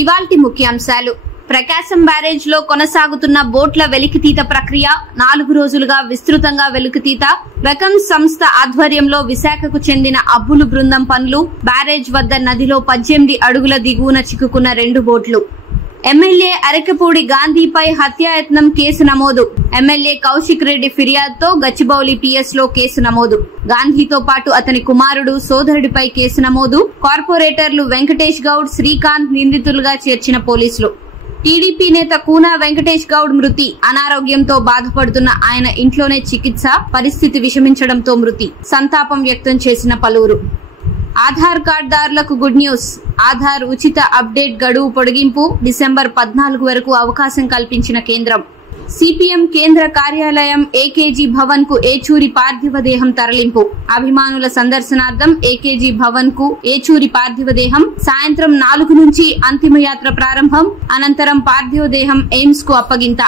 ఇవాల్టి ముఖ్యాంశాలు. ప్రకాశం బ్యారేజ్ లో కొనసాగుతున్న బోట్ల వెలికితీత ప్రక్రియ 4 రోజులుగా విస్తృతంగా వెలికితీత. రకం సంస్థ ఆధ్వర్యంలో విశాఖకు చెందిన అబ్బులు బృందం పనులు. బ్యారేజ్ వద్ద నదిలో 18 అడుగుల దిగువన చిక్కుకున్న 2 బోట్లు. ఎమ్మెల్యే అరకపూడి గాంధీపై హత్యాయత్నం కేసు నమోదు. ఎమ్మెల్యే కౌశిక్ రెడ్డి ఫిర్యాదుతో గచ్చిబౌలి పిఎస్ లో కేసు నమోదు. గాంధీతో పాటు అతని కుమారుడు, సోదరుడిపై కేసు నమోదు. కార్పొరేటర్లు వెంకటేష్ గౌడ్, శ్రీకాంత్ నిందితులుగా చేర్చిన పోలీసులు. టీడీపీ నేత కూనా వెంకటేష్ గౌడ్ మృతి. అనారోగ్యంతో బాధపడుతున్న ఆయన ఇంట్లోనే చికిత్స, పరిస్థితి విషమించడంతో మృతి. సంతాపం వ్యక్తం చేసిన పలువురు. ఆధార్ కార్డుదారులకు గుడ్ న్యూస్. ఆధార్ ఉచిత అప్డేట్ గడువు పొడిగింపు. డిసెంబర్ 14 వరకు అవకాశం కల్పించిన కేంద్రం. సిపిఎం కేంద్ర కార్యాలయం ఏకేజీ భవన్ కు ఏచూరి పార్థివ దేహం తరలింపు. అభిమానుల సందర్శనార్థం ఏకేజీ భవన్ కు ఏచూరి పార్థివ దేహం. సాయంత్రం 4 నుంచి అంతిమయాత్ర ప్రారంభం. అనంతరం పార్థివ దేహం ఎయిమ్స్ కు అప్పగింత.